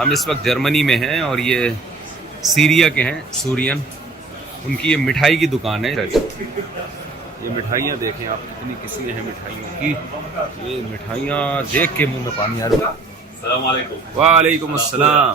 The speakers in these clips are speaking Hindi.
हम इस वक्त जर्मनी में हैं और ये सीरिया के हैं, सूरियन। उनकी ये मिठाई की दुकान है। ये मिठाइयाँ देखें आप, कितनी किस्में हैं मिठाइयों की। ये मिठाइयाँ देख के मुंह में पानी आ रहा है। वालेकुम अस्सलाम।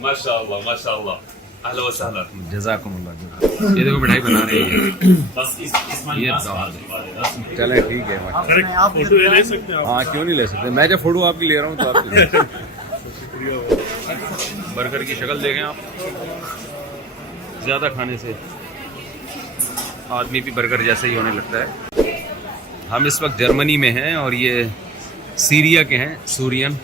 माशाअल्लाह माशाअल्लाह, अहला व सहला। जज़ाकुमुल्लाह। ये देखो मिठाई बना रहे हैं ये चले ठीक है। फोटो ले सकते हैं? हाँ क्यों नहीं ले सकते, मैं जब फोटो आपकी ले रहा हूँ तो आपकी बर्गर की शक्ल देखें आप। ज़्यादा खाने से आदमी भी बर्गर जैसे ही होने लगता है। हम इस वक्त जर्मनी में हैं और ये सीरिया के हैं, सूरियन।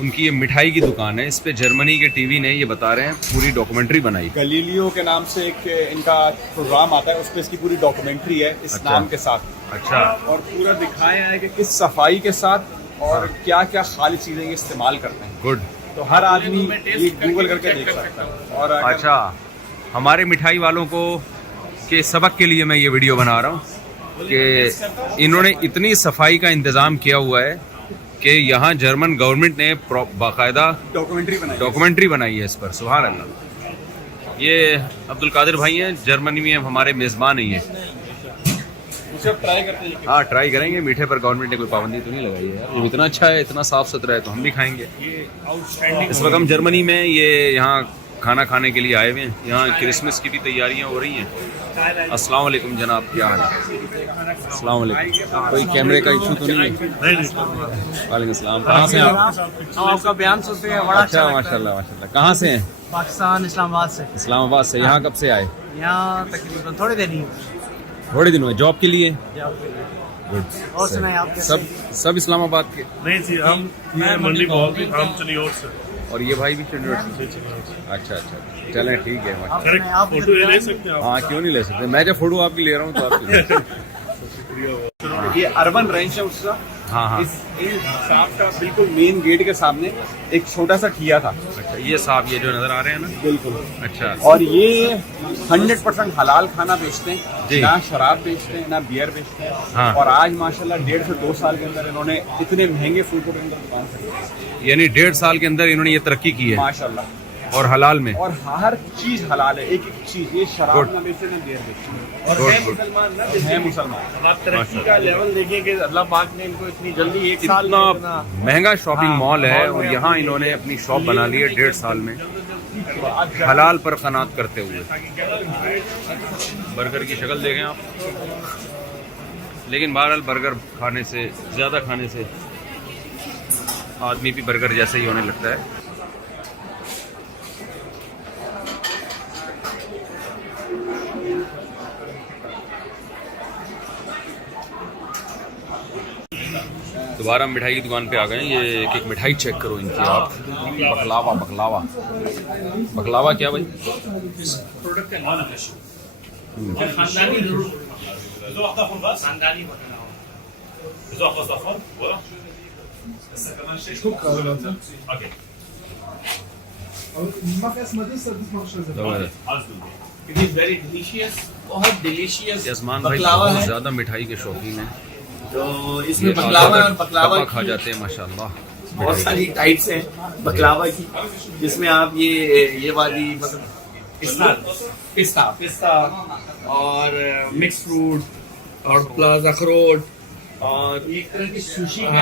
उनकी ये मिठाई की दुकान है। इस पे जर्मनी के टीवी ने ये बता रहे हैं, पूरी डॉक्यूमेंट्री बनाई। गलीलियो के नाम से एक इनका प्रोग्राम आता है, उस पे इसकी पूरी डॉक्यूमेंट्री है इस अच्छा। नाम के साथ। अच्छा। और पूरा दिखाया है कि किस सफाई के साथ और क्या क्या खाली चीजें ये इस्तेमाल करते हैं। गुड। तो हर आदमी ये गूगल करके देख सकता है। और अच्छा, हमारे मिठाई वालों को के सबक के लिए मैं ये वीडियो बना रहा हूँ कि इन्होंने इतनी सफाई का इंतज़ाम किया हुआ है कि यहाँ जर्मन गवर्नमेंट ने बाकायदा डॉक्यूमेंट्री बनाई है इस पर। सुभान अल्लाह। ये अब्दुल कादिर भाई हैं, जर्मनी में हमारे मेज़बान ही हैं। ट्राई करते हैं। हाँ ट्राई करेंगे। मीठे पर गवर्नमेंट ने कोई पाबंदी तो नहीं लगाई है यार। ये इतना अच्छा है, इतना साफ़ सुथरा है तो हम भी खाएंगे। इस वक्त हम जर्मनी में ये यहाँ खाना खाने के लिए आए हुए हैं। यहाँ क्रिसमस की भी तैयारियाँ हो रही हैं। अस्सलाम वालेकुम जनाब, क्या हाल है? अस्सलाम वालेकुम। कोई कैमरे का इशू तो नहीं है? वालेकुम अस्सलाम। कहाँ से आप? आपका बयान सुनते हैं, बड़ा अच्छा माशाल्लाह माशाल्लाह। कहाँ से हैं? पाकिस्तान इस्लामाबाद से। इस्लामाबाद से। यहाँ कब से आए? यहाँ तकरीबन थोड़े दिन ही थोड़े दिन हुए। जॉब के लिए? गुड। और सुनाए आप कैसे? सब इस्लामाबाद के? नहीं जी, हम मंडी बहुत भी हम चनियोर से। और ये भाई भी चंडीगढ़ से? अच्छा अच्छा चलें ठीक है। आप फोटो ले सकते हैं? हाँ क्यों नहीं ले सकते, मैं जब फोटो आपकी ले रहा हूँ तो आपकी ये अर्बन रेंज है उसका। हाँ हाँ। इस शॉप का बिल्कुल मेन गेट के सामने एक छोटा सा ठिया था। अच्छा, ये साहब ये जो नजर आ रहे हैं ना? बिल्कुल। अच्छा। और ये 100% हलाल खाना बेचते हैं, जी। ना शराब बेचते हैं ना बियर बेचते हैं। हाँ। और आज माशाल्लाह 1.5 से 2 साल के अंदर इन्होंने इतने महंगे फूड के अंदर दुकान खोली, यानी 1.5 साल के अंदर इन्होंने ये तरक्की की है माशाल्लाह। और हलाल में। और हर चीज हलाल है, एक एक चीज। ये शराब Good. ना बेचते ना बियर बेचते। और Good, है good. मुसलमान ना, है मुसलमान। आप तरक्की का लेवल देखें कि अल्लाह पाक ने इनको इतनी जल्दी एक साल इतना में इतना महंगा शॉपिंग हाँ, मॉल है मॉल और में यहाँ इन्होंने अपनी शॉप बना ली है 1.5 साल में, हलाल पर कनात करते हुए। बर्गर की शक्ल देखें आप। लेकिन बहरहाल बर्गर खाने से, ज़्यादा खाने से आदमी भी बर्गर जैसे ही होने लगता है। दोबारा हम मिठाई की दुकान पे आ गए हैं। ये एक एक मिठाई चेक करो इनकी आप। बकलावा बकलावा बकलावा क्या भाई? बहुत डिलीशियस यजमान भाई बहुत ज़्यादा मिठाई के शौकीन हैं। तो इसमें बकलावा और बकलावा खा जाते हैं माशाल्लाह। बहुत सारी टाइप्स हैं बकलावा की, जिसमें आप ये वाली मतलब पिस्ता और मिक्स फ्रूट और प्लस अखरोट और एक तरह की सुशी की,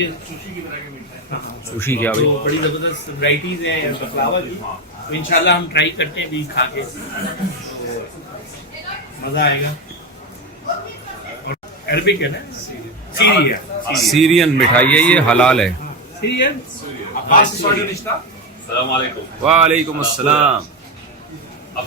ये सुशी की तरह की मिठाई है। सुशी क्या भाई? तो बड़ी जबरदस्त वैरायटीज हैं बकलावा की। तो इंशाल्लाह हम ट्राई करते हैं भी खा के, तो मजा आएगा। अरबिक है ना? सीरियन मिठाई है ये, हलाल है। सीरियन। वालेकुम अस्सलाम।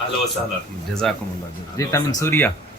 अहला व सहला। जज़ाकुमुल्लाह। जी तुम सूरिया?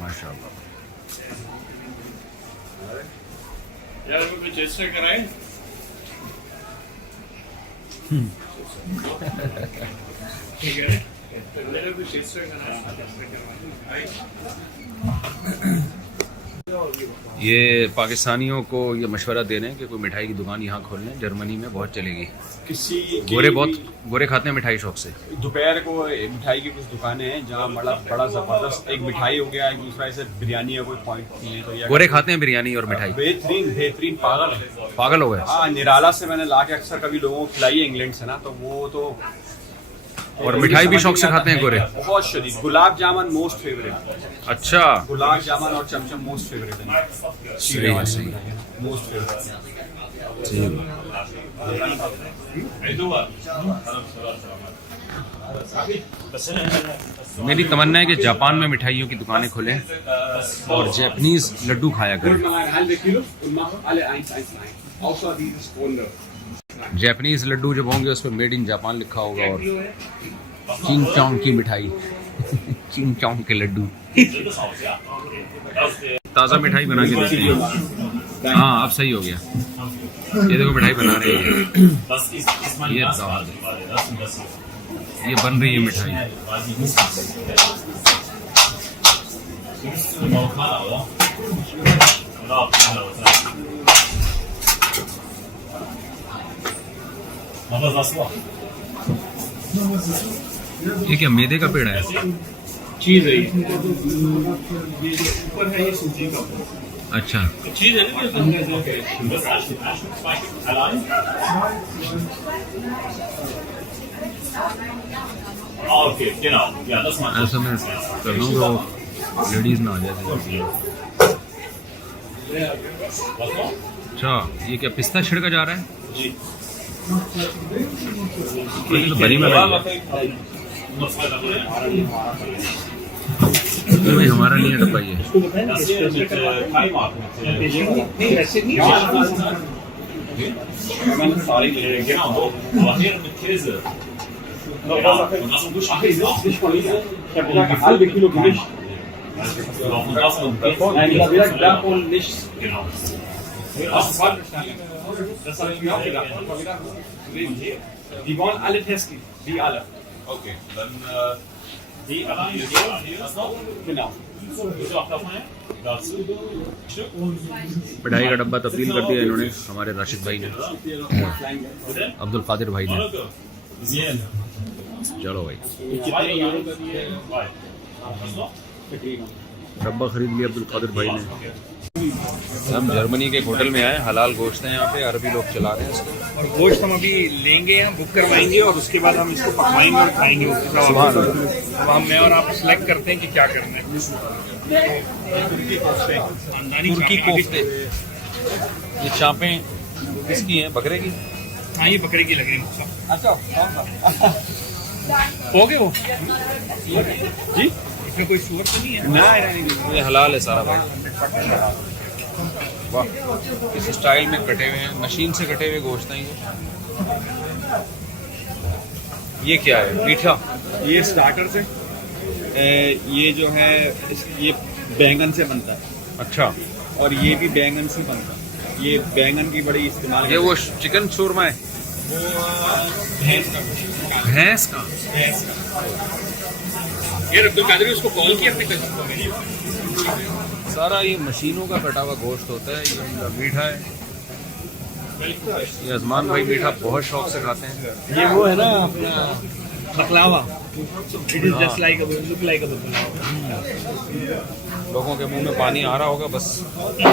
माशाल्लाह। यार कोई चेष्टा कराए? ठीक है, मेरे को चेष्टा कराए। ये पाकिस्तानियों को ये मशवरा दे रहे हैं कि कोई मिठाई की दुकान यहाँ खोल लें, जर्मनी में बहुत चलेगी। किसी गोरे खाते हैं मिठाई शौक से। दोपहर को मिठाई की कुछ दुकानें हैं जहाँ बड़ा जबरदस्त एक मिठाई हो गया, एक दूसरा ऐसे बिरयानी का कोई पॉइंट नहीं है, तो ये गोरे खाते हैं बिरयानी और मिठाई, बेहतरीन पागल हो गए। हाँ, निराला से मैंने ला के अक्सर कभी लोगों को खिलाई है इंग्लैंड से ना, तो वो तो और मिठाई भी शौक से खाते हैं गोरे। बहुत शदीद। Gulab jamun most favourite. अच्छा, गुलाब जामुन और चमचम मोस्ट फेवरेट है। सही है, सही है, मोस्ट फेवरेट। मेरी तमन्ना है कि जापान में मिठाइयों की दुकानें खोलें और जापानीज लड्डू खाया करें। जापानीज लड्डू जब होंगे उस पर मेड इन जापान लिखा होगा और चिंग चोंग की मिठाई चिंग चोंग के लड्डू। ताज़ा मिठाई बना के देती है। हाँ, अब सही हो गया। ये देखो मिठाई बना रही है, ये ये बन रही है मिठाई। ये क्या मैदे का पेड़ है? चीज है ऊपर है, ये सूजी का अच्छा, चीज है ना अंदर ऐसा मैं कर दूँ तो लेडीज ना आ जाए। अच्छा, ये क्या पिस्ता छिड़का जा रहा है? जी, ये तो बड़ी वाला है। नहीं, हमारा नहीं है डब्बा ये। Die wollen alle testen, die alle. okay, dann die alleine das noch? Genau. Bitte auch davon her? Dazu Stück मिठाई का डब्बा तब्दील कर दिया इन्होंने, हमारे राशिद भाई ने, अब्दुल कादिर भाई ने। चलो भाई, डब्बा खरीद लिया अब्दुल कादिर भाई ने। हम जर्मनी के होटल में आए, हलाल गोश्त है यहाँ पे, अरबी लोग चला रहे हैं इसको। और गोश्त हम अभी लेंगे, यहाँ बुक करवाएंगे और उसके बाद हम इसको पकवाएंगे और खाएंगे। अब हम मैं और आप सिलेक्ट करते हैं कि क्या करना है। तुर्की कोफ्ते, ये चापें किसकी हैं? बकरे की? हाँ, ये बकरे की लग रही है। अच्छा, हो गए वो जी? इसमें कोई शुगर तो नहीं है? नहीं, ये हलाल है सारा भाई। वाह, इस स्टाइल में कटे हुए हैं, मशीन से कटे हुए गोश्त हैं ये क्या है? मीठा? ये स्टार्टर से ये जो है ये बैंगन से बनता है। अच्छा, और ये भी बैंगन से बनता है। ये बैंगन की बड़ी इस्तेमाल। ये वो चिकन शोरमा है? भैंस का। ये अब्दुल कादिर उसको कॉल किया अपने कस्टमर। सारा ये मशीनों का कटा हुआ गोश्त होता है। ये इनका मीठा है। ये अजमान भाई मीठा बहुत शौक से खाते हैं। ये वो है ना अपना बकलावा। It is just like look like अ बकलावा। लोगों के मुंह में पानी आ रहा होगा, बस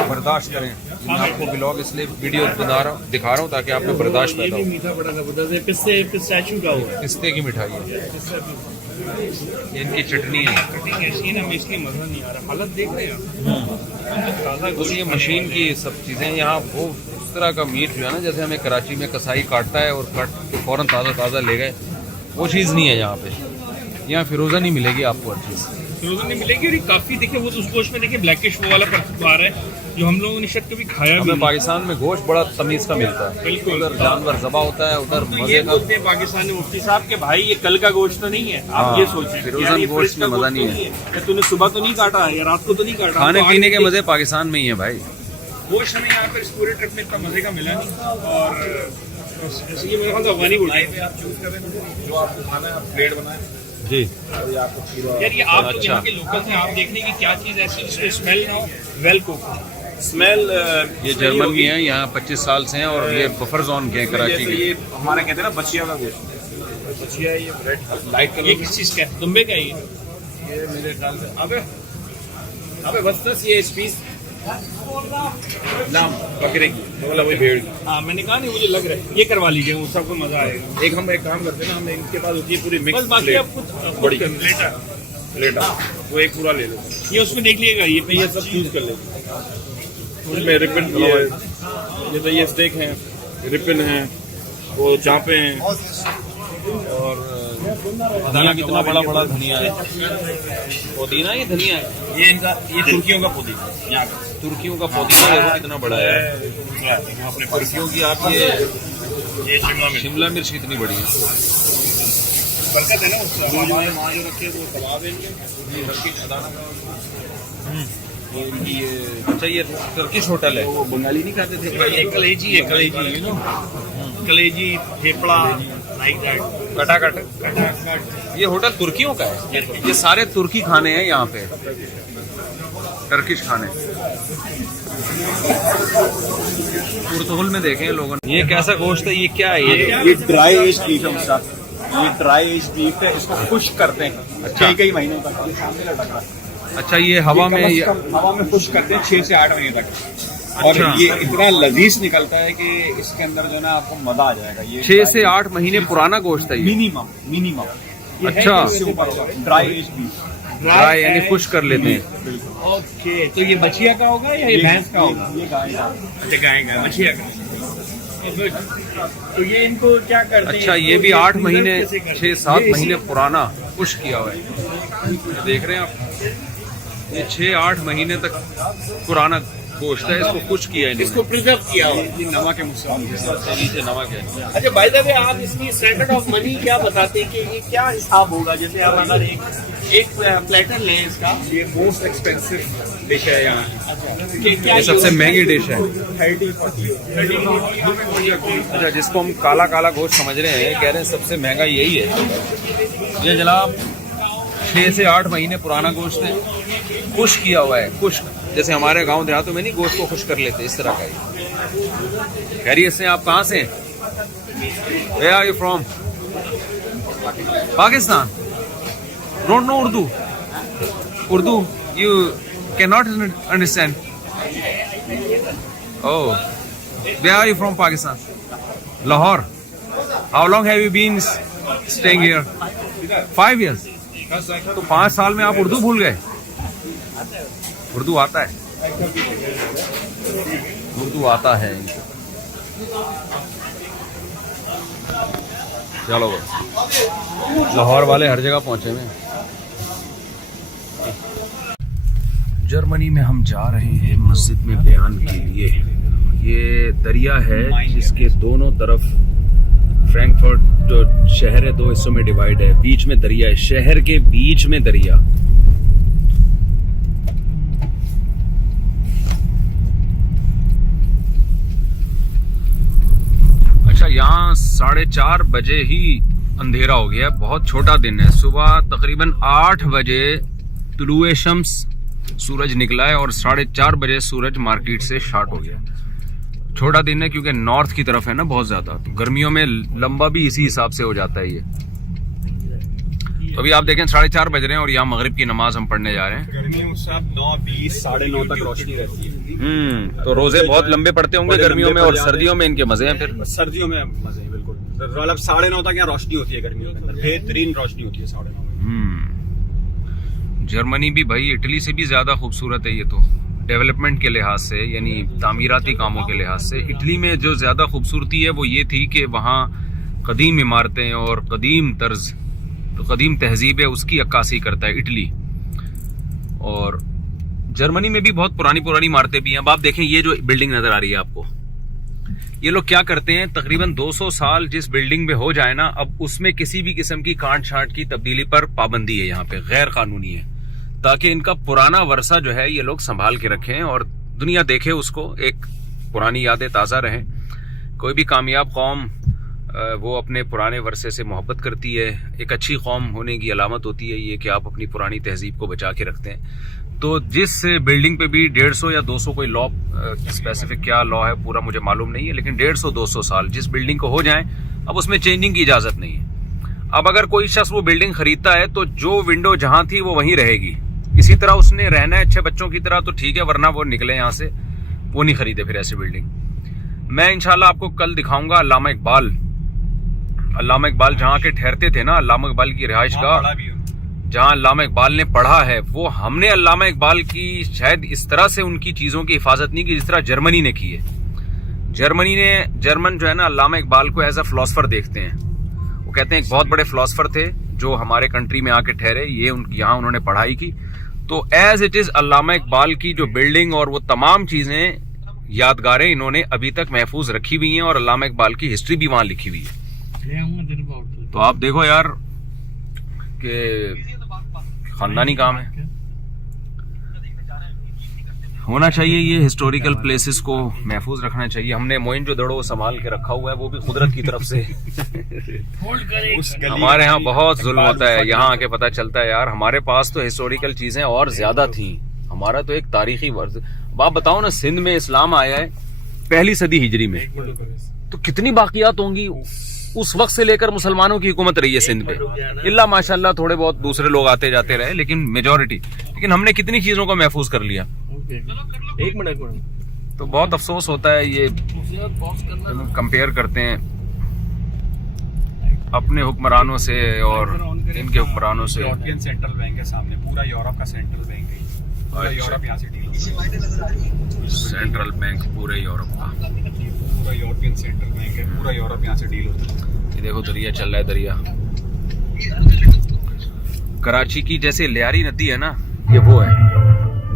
बर्दाश्त करें। मैं आपको ब्लॉग इसलिए वीडियो दिखा रहा हूँ ताकि आप में बर्दाश्त पैदा हो। मीठा बड़ा जबरदस्त है। पिस्ताचियो का हुआ है। पिस्ते की मिठाई है, इनकी चटनी है। ऐसी ना, इसलिए मजा नहीं आ रहा। हालत देख रहे हैं बस ये मशीन की सब चीज़ें यहाँ वो उस तरह का मीट जो है ना, जैसे हमें कराची में कसाई काटता है और काट के फ़ौरन ताज़ा ले गए, वो चीज़ नहीं है यहाँ पे। यहाँ फिरोज़ा नहीं मिलेगी आपको हर चीज़। फिरोज़ा नहीं मिलेगी। और काफ़ी देखिए वो तो उस गोश्त में देखिए ब्लैकिश वो वाला परत आ रहा है जो हम लोगों ने शायद कभी खाया भी हमें नहीं। पाकिस्तान में गोश्त बड़ा तमीज़ का मिलता है। बिल्कुल। उधर जानवर ज़बा होता है, उधर तो मज़े ये का। बोलते हैं पाकिस्तान में मुफ्ती साहब के भाई ये कल का गोश्त तो नहीं है। आप ये सोचिए, फिरोज़ा गोश्त में मज़ा नहीं है। है। तूने सुबह तो नहीं काटा या रात को तो नहीं काटा। खाने तो पीने आगे के मज़े पाकिस्तान में ही है भाई। गोश्त हमें यहाँ पर इस पूरे ट्रिप में इतना मजे का मिला नहीं। और ये मेरे ख्याल से अफगानी गोश्त है। आप चूज करें जो आपको खाना है, आप प्लेट बनाएं। जी। यार ये आप अच्छा। यहाँ के लोकल हैं, आप देखने की क्या चीज़ ऐसी जिसमें स्मेल ना हो, वेल कुक स्मेल ये जर्मन भी हैं, यहाँ 25 साल से हैं और ये बफर जोन के हैं कराची जैसे के। ये हमारे कहते हैं ना बच्चियों का गोश्त, बचिया, ये ब्रेड लाइट ये किस चीज़ का है? दुम्बे का है ये मेरे ख्याल से अबे बस ये पीस लाम बकरे की मतलब वही भेड़ की। हाँ मैंने कहा नहीं, मुझे लग रहा है ये करवा लीजिए, वो सबको मजा आएगा। एक हम एक काम करते हैं ना, हम इनके पास होती है पूरी बस मिक्स बाकी प्लेट आप खुद बड़ी लेटा प्लेट वो एक पूरा ले लो, ये उसमें देख लीजिएगा, ये सब चूज कर लेते उसमें रिपन ये है, ये तो ये स्टेक है, रिपन है, वो चापे हैं और धनिया कितना बड़ा बड़ा धनिया है, पुदीना ये धनिया है, ये इनका ये तुर्कियों का पुदीना यहाँ का तुर्कियों का पुदीना देखो कितना बड़ा है। अपने तुर्कियों की आप ये शिमला मिर्च शिमला मिर्च कितनी बड़ी है। बरकत है ना उसका। हमारे माँ जो रखे वो कबाब है इनकी ये अच्छा ये टर्किश होटल है। वो बंगाली नहीं खाते थे, ये कलेजी है, कलेजी यू नो, कलेजी फेफड़ा लाइक दैट, कटाकट। ये होटल तुर्कियों का है, ये सारे तुर्की खाने हैं यहाँ पे, टर्किश खाने। पुर्तगाल में देखें लोगों ने, ये कैसा गोश्त है, ये क्या है ये ड्राई एज बीफ है उसका, ये ड्राई एज बीफ है, इसको खुश करते हैं अच्छा। कई महीनों तक, ये सामने लटक रहा है। अच्छा ये हवा में ये कम से कम हवा में खुश करते हैं 6 से 8 महीने तक और अच्छा। ये इतना लजीज निकलता है कि इसके अंदर जो है ना आपको मजा आ जाएगा। ये 6 से 8 महीने पुराना गोश्त है ये। मिनिमम अच्छा। ड्राई एज बीफ ड्राई यानी खुश कर लेते हैं। ओके, तो ये बचिया का होगा या ये भैंस का होगा? ये गाय का। अच्छा गाय का, बचिया का। तो ये इनको क्या करते हैं? अच्छा ये भी 8 महीने कैसे करते हैं? 6-7 ये महीने पुराना खुश किया हुआ है, ये देख रहे हैं आप, ये 6-8 महीने तक पुराना गोश्त है, इसको खुश किया है इसको इन्होंने। प्रिजर्व किया हुआ। ये नमक है मुझसे नीचे नमक है। अच्छा बाय द वे, आप इसकी स्टैंडर्ड ऑफ मनी क्या बताते हैं कि ये क्या हिसाब होगा? जैसे आप अगर एक प्लेटर लें इसका, ये मोस्ट एक्सपेंसिव डिश है यहाँ की। क्या ये सबसे महंगी डिश है। 30-40 अच्छा जिसको हम काला काला गोश्त समझ रहे हैं, कह रहे हैं सबसे महंगा यही है। ये जनाब 6 से 8 महीने पुराना गोश्त है, खुश किया हुआ है, खुश, जैसे हमारे गांव देहातों में नहीं गोश्त को खुश कर लेते, इस तरह का ही। खैरियत से, आप कहाँ से? Where are you from? Pakistan. Don't know Urdu. Urdu you cannot understand. Oh, where are you from? Pakistan. Lahore. How long have you been staying here? 5 years. तो 5 साल में आप उर्दू भूल गए? उर्दू आता है, उर्दू आता है। चलो लाहौर वाले हर जगह पहुंचे हुए हैं। जर्मनी में हम जा रहे हैं मस्जिद में बयान के लिए। ये दरिया है जिसके दोनों तरफ, फ्रैंकफर्ट शहर है, 2 हिस्सों में डिवाइड है, बीच में दरिया है, शहर के बीच में दरिया। अच्छा यहाँ 4:30 बजे ही अंधेरा हो गया, बहुत छोटा दिन है। सुबह तकरीबन 8 बजे तुलुए शम्स सूरज निकला है और 4:30 बजे सूरज मार्केट से स्टार्ट हो गया। छोटा दिन है क्योंकि नॉर्थ की तरफ है ना बहुत ज्यादा, तो गर्मियों में लंबा भी इसी हिसाब से हो जाता है ये। तो अभी आप देखें 4:30 बज रहे हैं और यहाँ मगरिब की नमाज हम पढ़ने जा रहे हैं। गर्मियों से 9:20 9:30 तक रोशनी रहती है। तो रोजे बहुत लंबे पड़ते होंगे बड़े गर्मियों लंबे में, पड़ और जाते हैं। सर्दियों में इनके मजे हैं फिर। सर्दियों में मजे हैं बिल्कुल, मतलब 9:30 तक यहाँ रोशनी होती है गर्मियों के अंदर, बेहतरीन रोशनी होती है 9:30। जर्मनी भी भाई इटली से भी ज्यादा खूबसूरत है ये तो, डेवलपमेंट के लिहाज से, यानी तामीराती कामों के लिहाज से। इटली में जो ज्यादा खूबसूरती है वो ये थी कि वहाँ कदीम इमारतें और कदीम तर्ज, तो कदीम तहजीब है, उसकी अक्कासी करता है इटली। और जर्मनी में भी बहुत पुरानी पुरानी इमारतें भी हैं। अब आप देखें ये जो बिल्डिंग नजर आ रही है आपको, ये लोग क्या करते हैं, तकरीबन 200 साल जिस बिल्डिंग में हो जाए ना, अब उसमें किसी भी किस्म की काट छांट की तब्दीली पर पाबंदी है, यहाँ पे गैर कानूनी है, ताकि इनका पुराना वर्षा जो है ये लोग संभाल के रखें और दुनिया देखे उसको, एक पुरानी यादें ताज़ा रहें। कोई भी कामयाब कौम वो अपने पुराने वर्षे से मोहब्बत करती है। एक अच्छी कौम होने की अलामत होती है ये कि आप अपनी पुरानी तहजीब को बचा के रखते हैं। तो जिस बिल्डिंग पे भी 150 या 200 कोई लॉ, स्पेसिफिक क्या लॉ है पूरा मुझे मालूम नहीं है, लेकिन 150-200 साल जिस बिल्डिंग को हो जाए, अब उसमें चेंजिंग की इजाज़त नहीं है। अब अगर कोई शख्स वो बिल्डिंग खरीदता है तो जो विंडो जहाँ थी वो वहीं रहेगी। इसी तरह उसने रहना है अच्छे बच्चों की तरह तो ठीक है, वरना वो निकले यहाँ से, वो नहीं खरीदे फिर ऐसी बिल्डिंग। मैं इंशाल्लाह आपको कल दिखाऊंगा अल्लामा इकबाल जहाँ के ठहरते थे ना, अल्लामा इकबाल की रिहाइश गाह जहाँ अल्लामा इकबाल ने पढ़ा है, वो हमने अल्लामा इकबाल की शायद इस तरह से उनकी चीज़ों की हिफाजत नहीं की जिस तरह जर्मनी ने की है। जर्मन जो है ना अल्लामा इकबाल को एज अ फिलोसफर देखते हैं। वो कहते हैं एक बहुत बड़े फिलोसफर थे जो हमारे कंट्री में आके ठहरे, ये यहाँ उन्होंने पढ़ाई की। तो एज इट इज़ अल्लामा इकबाल की जो बिल्डिंग और वो तमाम चीज़ें, यादगारें इन्होंने अभी तक महफूज रखी हुई हैं और अल्लामा इकबाल की हिस्ट्री भी वहाँ लिखी हुई है। तो आप देखो यार कि खानदानी काम है, होना चाहिए। ये हिस्टोरिकल प्लेसेस को महफूज रखना चाहिए। हमने मोइनजोदड़ो संभाल के रखा हुआ है, वो भी कुदरत की तरफ से। हमारे यहाँ बहुत जुल्म होता है, यहाँ आके पता चलता है यार हमारे पास तो हिस्टोरिकल चीजें और ज्यादा थी। हमारा तो एक तारीखी वर्ष, आप बताओ ना, सिंध में इस्लाम आया है 1ली सदी हिजरी में, तो कितनी बाकियात होंगी। उस वक्त से लेकर मुसलमानों की हुकूमत रही है सिंध पे, इल्ला माशाल्लाह थोड़े बहुत दूसरे लोग आते जाते रहे, लेकिन मेजॉरिटी। लेकिन हमने कितनी चीजों को महफूज कर लिया। एक मिनट। तो बहुत अफसोस होता है ये कंपेयर करते हैं अपने हुक्मरानों से और इनके हुक्मरानों से। यूरोपियन सेंट्रल बैंक है सामने, पूरा यूरोप का सेंट्रल बैंक है, पूरा यूरोप यहाँ से डील होता है। सेंट्रल बैंक पूरे यूरोप का, पूरा यूरोपियन सेंट्रल बैंक है, पूरा यूरोप यहाँ से डील होता है। ये देखो दरिया चल रहा है, दरिया कराची की जैसे लियारी नदी है ना, ये वो है।